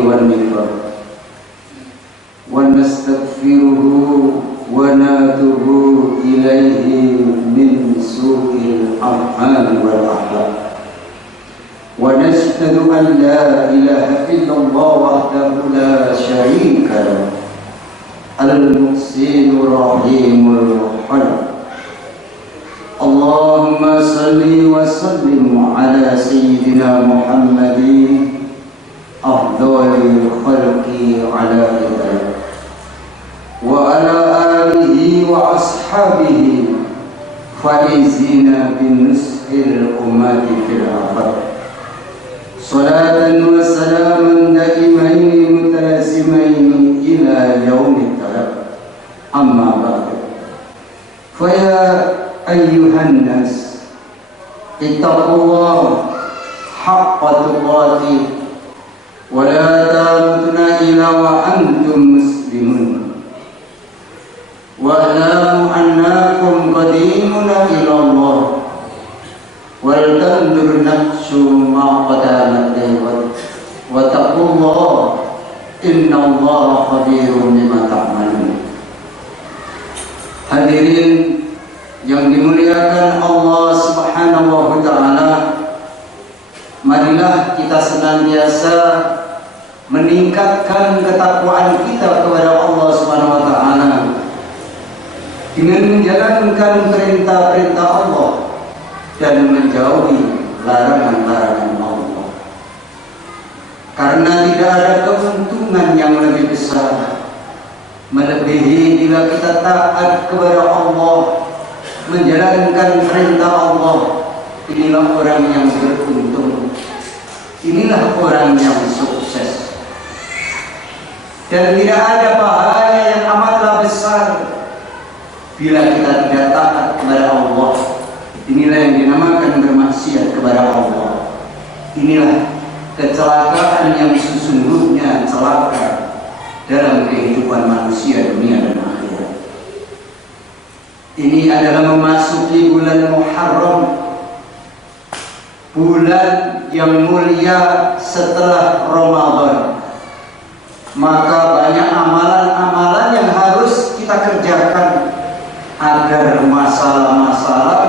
والنفاق ونستغفره ونتوب إليه من سوء الأفعال والأخلاق ونشهد أن لا إله إلا الله وحده لا شريك له المحسن الرحيم الخلق اللهم صل وسلم على سيدنا محمد أفضل الخلق على إله وعلى آله وأصحابه فائزين بنصح الأمة في الآخرة صلاة وسلاما دائمين متلازمين إلى يوم التلاق. أما بعد فيا أيها الناس اتقوا الله حق تقاته ولا تموتن إلا وأنتم مسلمون واعلموا أنكم قديمون إلى الله ولتنظر نفس ما قدمت واتقوا الله إن الله خبير بما تعملون. Hadirin yang dimuliakan Allah Subhanahu wa Ta'ala, marilah kita senantiasa meningkatkan ketakwaan kita kepada Allah Subhanahu wa Ta'ala dengan menjalankan perintah-perintah Allah dan menjauhi larangan-larangan Allah. Karena tidak ada keuntungan yang lebih besar melebihi bila kita taat kepada Allah, menjalankan perintah Allah. Inilah orang yang beruntung, inilah orang yang sukses. Dan tidak ada bahaya yang amatlah besar bila kita tidak taat kepada Allah. Inilah yang dinamakan bermaksiat kepada Allah. Inilah kecelakaan yang sesungguhnya celaka dalam kehidupan manusia dunia dan akhirat. Ini adalah memasuki bulan Muharram, bulan yang mulia setelah Ramadan. Maka banyak amalan-amalan yang harus kita kerjakan agar masalah-masalah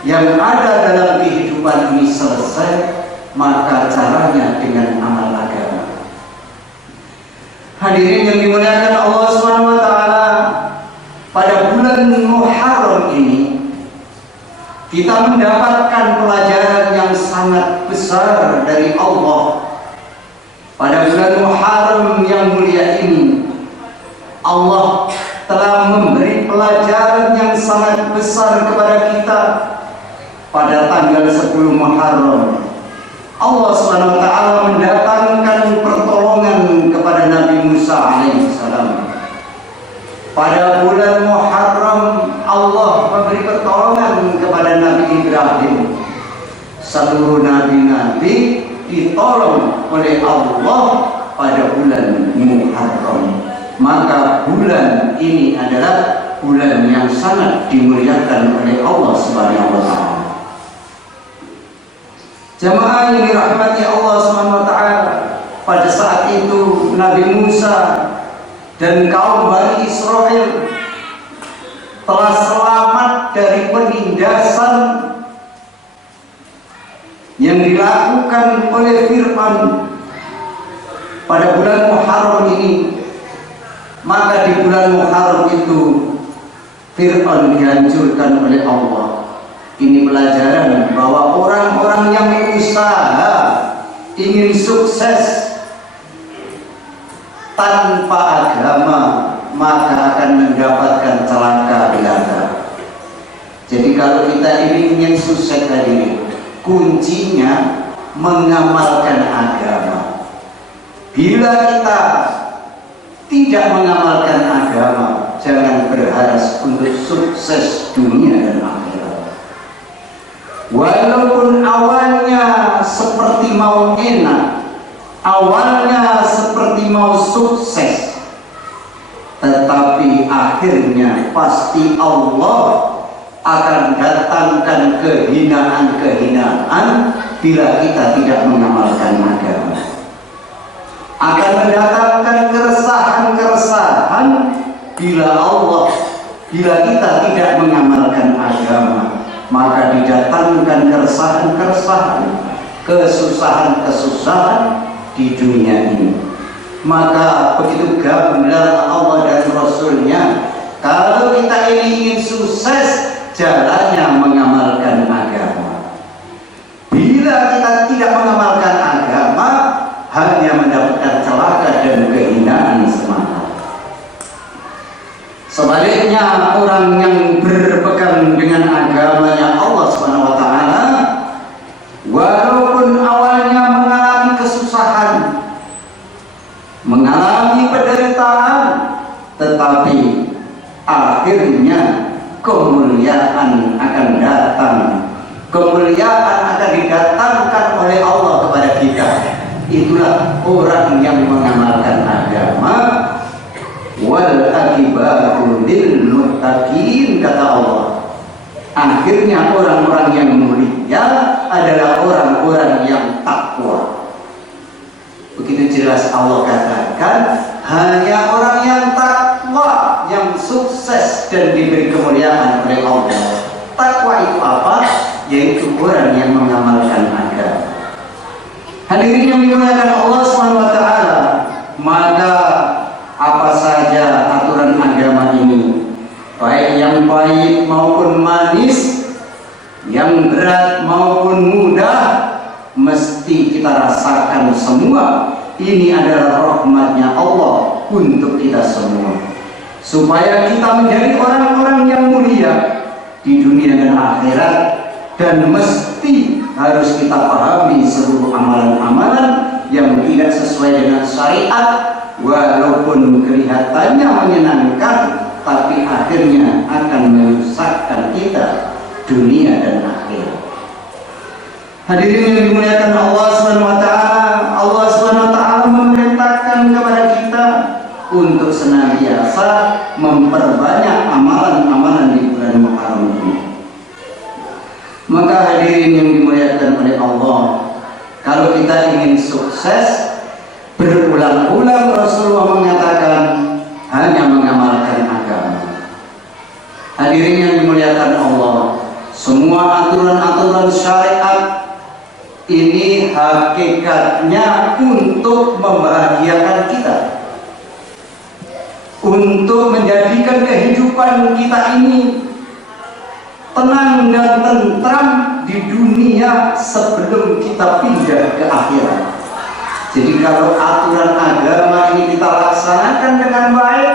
yang ada dalam kehidupan ini selesai. Maka caranya dengan amal agama. Hadirin yang dimuliakan Allah Subhanahu wa Ta'ala, pada bulan Muharram ini kita mendapatkan pelajaran yang sangat besar dari Allah. Pada bulan Muharram yang mulia ini, Allah telah memberi pelajaran yang sangat besar kepada kita. Pada tanggal 10 Muharram, Allah Subhanahu wa Ta'ala mendatangkan pertolongan kepada Nabi Musa alaihissalam. Pada bulan Muharram, Allah memberi pertolongan kepada Nabi Ibrahim. Seluruh nabi-nabi ditolong oleh Allah pada bulan Muharram. Maka bulan ini adalah bulan yang sangat dimuliakan oleh Allah Subhanahu wa Ta'ala. Jamaah yang dirahmati Allah Subhanahu wa Ta'ala, pada saat itu Nabi Musa dan kaum Bani Israel telah selamat dari penindasan yang dilakukan oleh Fir'aun pada bulan Muharram ini. Maka di bulan Muharram itu Fir'aun dihancurkan oleh Allah. Ini pelajaran bahwa orang-orang yang berusaha ingin sukses tanpa agama maka akan mendapatkan celaka belaka. Jadi kalau kita ingin sukses tadi, kuncinya mengamalkan agama. Bila kita tidak mengamalkan agama, jangan berharap untuk sukses dunia dan akhirat. Walaupun awalnya seperti mau enak, awalnya seperti mau sukses, tetapi akhirnya pasti Allah akan datangkan kehinaan-kehinaan bila kita tidak mengamalkan agama. akan mendatangkan keresahan-keresahan bila kita tidak mengamalkan agama, maka didatangkan keresahan-keresahan, kesusahan-kesusahan di dunia ini. Maka begitu gamblang Allah dan Rasulnya, kalau kita ini ingin sukses, jalannya mengamalkan agama. Bila kita tidak mengamalkan agama, hanya mendapatkan celaka dan kehinaan semata. Sebaliknya, orang yang berpegang dengan agamanya Allah Subhanahu wa taala, walaupun awalnya mengalami kesusahan, mengalami penderitaan, tetapi akhirnya kemuliaan akan datang. Kemuliaan akan didatangkan oleh Allah kepada kita. Itulah orang yang mengamalkan agama. Wal akibatu lil muttaqin, kata Allah. Akhirnya orang-orang yang mulia adalah orang-orang yang takwa. Begitu jelas Allah katakan, hanya orang yang takwa yang sukses dan diberi kemuliaan oleh Allah. Takwa itu apa? Yaitu orang yang mengamalkan agama. Hadirin yang dimuliakan Allah SWT, maka apa saja aturan agama ini, baik yang pahit maupun manis, yang berat maupun mudah, mesti kita rasakan semua. Ini adalah rahmatnya Allah untuk kita semua, supaya kita menjadi orang-orang yang mulia di dunia dan akhirat. Dan mesti harus kita pahami seluruh amalan-amalan yang tidak sesuai dengan syariat, walaupun kelihatannya menyenangkan, tapi akhirnya akan menyusahkan kita dunia dan akhirat. Hadirin yang dimuliakan Allah Subhanahu wa taala, Allah Subhanahu wa taala memerintahkan kepada kita untuk senantiasa memperbanyak amalan-amalan di bulan Muharram ini. Maka hadirin yang dimuliakan oleh Allah, kalau kita ingin sukses, berulang-ulang Rasulullah mengatakan hanya mengamalkan agama. Hadirin yang dimuliakan Allah, semua aturan-aturan syariat ini hakikatnya untuk membahagiakan kita, untuk menjadikan kehidupan kita ini tenang dan tentram di dunia sebelum kita pindah ke akhirat. Jadi kalau aturan agama ini kita laksanakan dengan baik,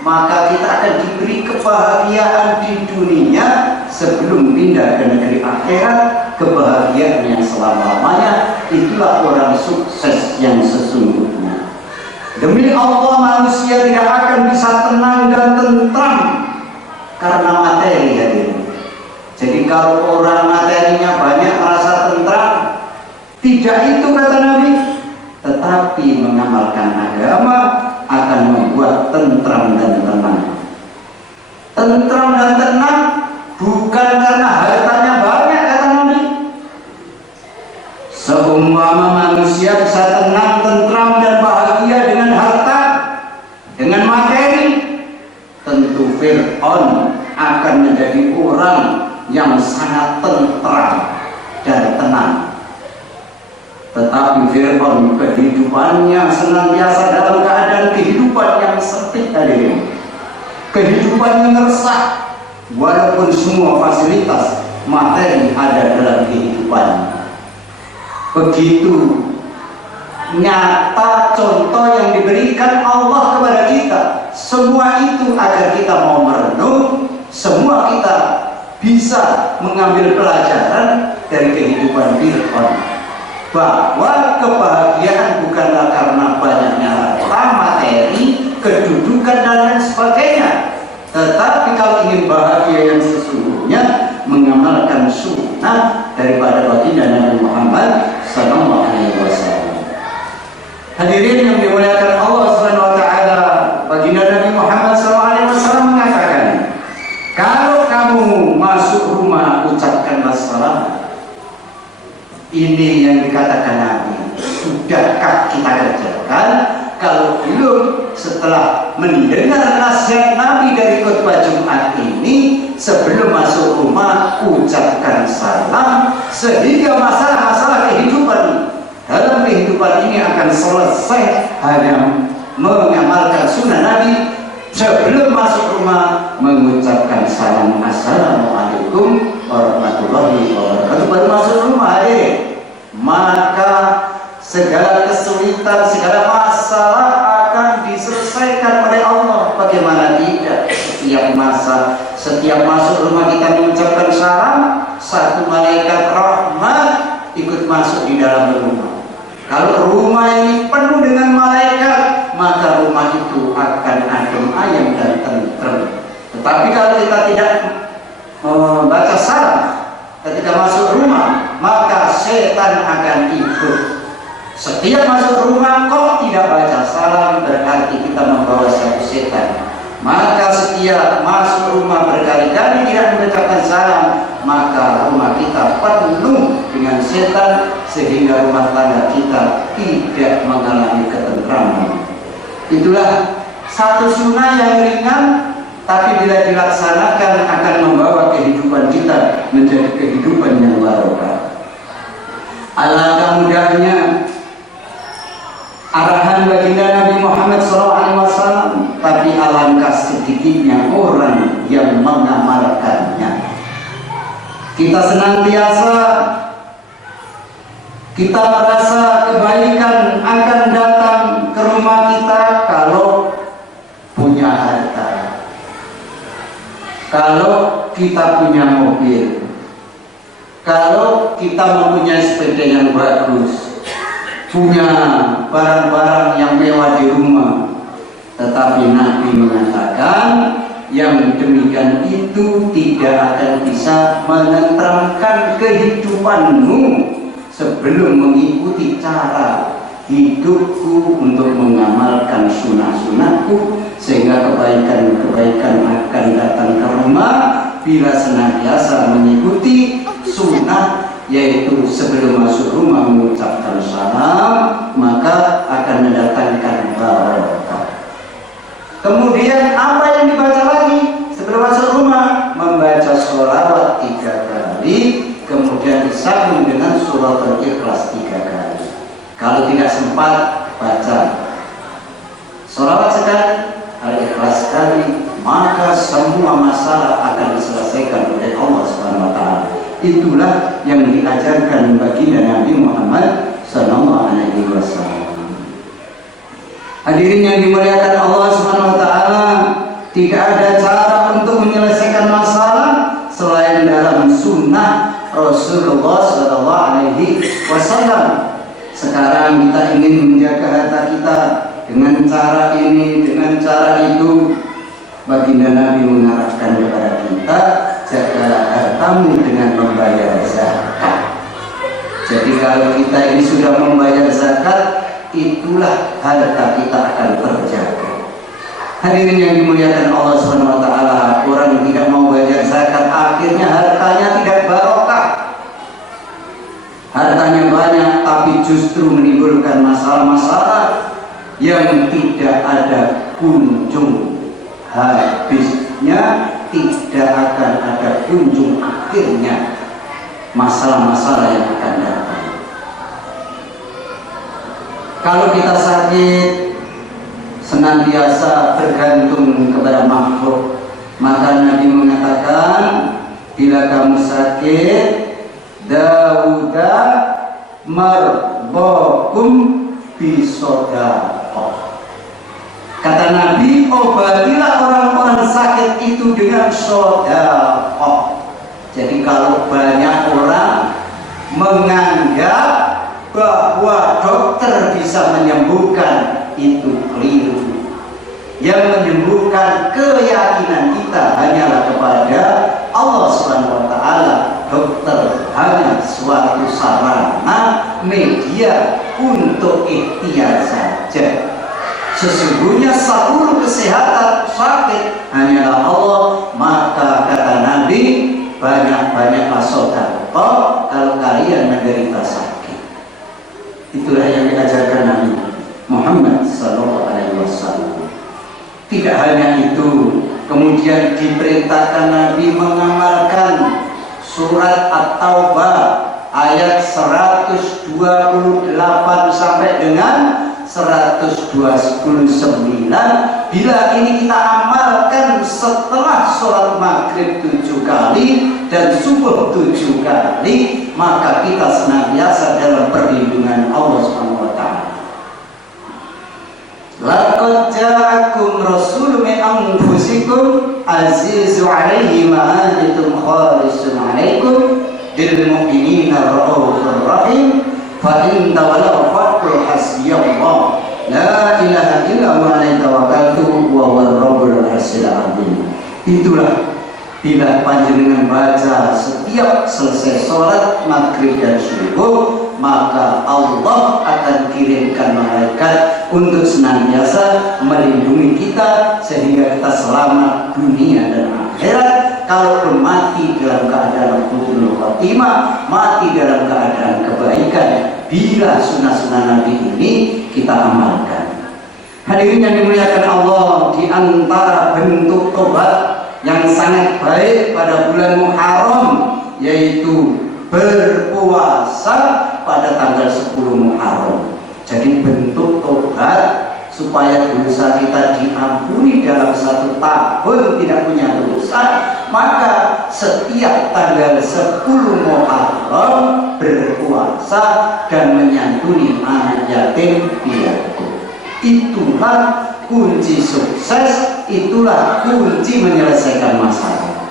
maka kita akan diberi kebahagiaan di dunia sebelum pindah ke negeri akhirat, kebahagiaan yang selama-lamanya. Itulah orang sukses yang sesungguhnya. Demi Allah, manusia tidak akan bisa tenang dan tentram karena materi, hadirin. Jadi kalau orang materinya banyak merasa tentram, tidak itu kata Nabi. Tetapi mengamalkan agama akan membuat tentram dan tenang. Tentram dan tenang bukan karena hartanya banyak, kata Nabi. Seumpama manusia bisa tenang, tentram dan bahagia dengan harta, dengan materi, tentu Fir'aun akan menjadi orang yang sangat tentram dan tenang. Tetapi Fir'aun kehidupannya senantiasa dalam keadaan kehidupan yang sempit, hadirin. Kehidupan yang resah, walaupun semua fasilitas materi ada dalam kehidupannya. Begitu nyata contoh yang diberikan Allah kepada kita. Semua itu agar kita mau merenung, semua kita bisa mengambil pelajaran dari kehidupan Fir'aun, bahwa kebahagiaan bukanlah karena banyaknya harta, materi, kedudukan dan lain sebagainya. Tetapi kalau ingin bahagia yang sesungguhnya, mengamalkan sunnah daripada baginda Nabi Muhammad SAW. Hadirin yang dimuliakan Allah Subhanahu wa taala, baginda Nabi Muhammad SAW mengatakan, kalau kamu masuk rumah, ucapkanlah salam. Ini yang dikatakan Nabi. sudahkah kita kerjakan? Kalau belum, setelah mendengar nasihat Nabi dari khutbah Jumat ini, sebelum masuk rumah ucapkan salam, sehingga masalah-masalah kehidupan dalam kehidupan ini akan selesai hanya mengamalkan sunnah Nabi. Sebelum masuk rumah mengucapkan salam, assalamualaikum warahmatullahi wabarakatuh, baru masuk rumah. Maka segala kesulitan, segala masalah akan diselesaikan oleh Allah. Bagaimana tidak? Setiap masuk rumah kita mengucapkan salam, satu malaikat rahmat ikut masuk di dalam rumah. Kalau rumah ini penuh dengan malaikat, maka rumah itu akan adem ayem dan tentrem. Tetapi kalau kita tidak membaca salam ketika masuk rumah, maka setan akan ikut. Setiap masuk rumah kok tidak baca salam, berarti kita membawa satu setan. Maka setiap masuk rumah berkali-kali tidak mengucapkan salam, maka rumah kita penuh dengan setan, sehingga rumah tangga kita tidak mengalami ketentraman. Itulah satu sunnah yang ringan, tapi bila dilaksanakan akan membawa kehidupan kita menjadi kehidupan yang barokah. Alangkah mudahnya arahan baginda Nabi Muhammad SAW, tapi alangkah sedikitnya orang yang mengamalkannya. Kita senantiasa kita merasa kebaikan akan datang ke rumah kita kalau punya harta, kalau kita punya mobil, kalau kita mempunyai sepeda yang bagus, punya barang-barang yang mewah di rumah. Tetapi Nabi mengatakan yang demikian itu tidak akan bisa menenteramkan kehidupanmu sebelum mengikuti cara hidupku untuk mengamalkan sunnah-sunnahku, sehingga kebaikan-kebaikan akan datang ke rumah bila senantiasa mengikuti sunnah, yaitu sebelum masuk rumah mengucapkan salam, maka akan mendatangkan barokah. Kemudian apa yang dibaca lagi sebelum masuk rumah? Membaca sholawat 3 kali, kemudian disambung dengan surat Al-Ikhlas 3 kali. Kalau tidak sempat baca sholawat sekali, Al-Ikhlas sekali, maka semua masalah akan diselesaikan oleh Allah Subhanahu wa Ta'ala. Itulah yang diajarkan baginda Nabi Muhammad sallallahu alaihi wasallam. Hadirin yang dimuliakan Allah Subhanahu wa Ta'ala, tidak ada cara untuk menyelesaikan masalah selain dalam sunnah Rasulullah sallallahu alaihi wasallam. Sekarang kita ingin menjaga harta kita dengan cara ini, dengan cara itu. Baginda Nabi mengarahkan kepada kita, jagalah hartamu dengan membayar zakat. Jadi kalau kita ini sudah membayar zakat, itulah harta kita akan terjaga. Hadirin yang dimuliakan Allah Subhanahu wa Ta'ala, orang yang tidak mau bayar zakat, akhirnya hartanya tidak barokah. Hartanya banyak, tapi justru menimbulkan masalah-masalah yang tidak ada kunjung habisnya, tidak akan ada kunjung akhirnya masalah-masalah yang akan datang. Kalau kita sakit, senantiasa bergantung kepada makhluk, maka Nabi mengatakan, bila kamu sakit, Dawuda marbokum bisodaqah. Kata Nabi, obatilah orang-orang sakit itu dengan sedekah. Jadi kalau banyak orang menganggap bahwa dokter bisa menyembuhkan, itu keliru. Yang menyembuhkan keyakinan kita hanyalah kepada Allah Subhanahu wa Ta'ala. Dokter hanya suatu sarana media untuk ikhtiar saja. Sesungguhnya seluruh kesehatan sakit hanyalah Allah. Maka kata Nabi, banyak-banyaklah sedekah kalau kalian menderita sakit. Itulah yang hanya itu, kemudian diperintahkan Nabi mengamalkan surat At-Taubah ayat 128 sampai dengan 129. Bila ini kita amalkan setelah sholat maghrib 7 kali dan subuh 7 kali, maka kita senantiasa dalam perlindungan Allah Subhanahu wa Ta'ala. Laqad ja'akum rasulun min anfusikum azizun 'alaihi ma antum harisun 'alaikum bil mu'minina raufur rahim fa in tawallaw faqul hasbiyallah la ilaha illa huwa 'alaihi tawakkaltu wa huwar rabbul 'arsyil 'azim. Itulah bila panjenengan baca setiap selesai sholat maghrib dan subuh, maka Allah akan kirimkan malaikat untuk senantiasa melindungi kita sehingga kita selamat dunia dan akhirat. Kalau mati dalam keadaan husnul khotimah, mati dalam keadaan kebaikan, bila sunnah-sunnah Nabi ini kita amalkan. Hadirin yang dimuliakan Allah, di antara bentuk tobat yang sangat baik pada bulan Muharram yaitu berpuasa pada tanggal 10 Muharram. Jadi bentuk tobat supaya dosa kita diampuni dalam 1 tahun tidak punya dosa, maka setiap tanggal 10 Muharram berpuasa dan menyantuni anak yatim piatu. Itulah kunci sukses, itulah kunci menyelesaikan masalah.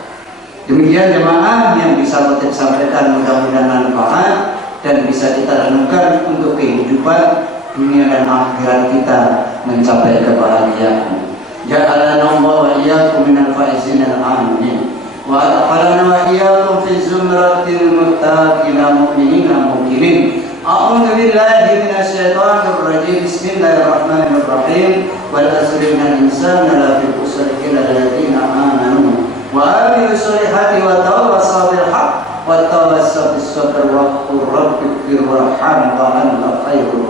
Demikian jemaah yang bisa saya sampaikan, mudah-mudahan manfaat dan bisa kita renungkan untuk kehidupan dunia dan akhirat kita mencapai kebahagiaan. Ja'alana Allah wa iyyakum minal faizin al-amin wa adkhalana wa iyyakum fi zumratil muttaqina mu'minina muqimin. A'udzu billahi minasyaitonir rajim. Bismillahirrahmanirrahim. Wal 'asri innal insana lafi khusr illa alladziina aamanu wa 'amilus solihati wa tawassaw bil haqq wa tawassaw bis sabr wa qur rabbighfir warham wa anta khairul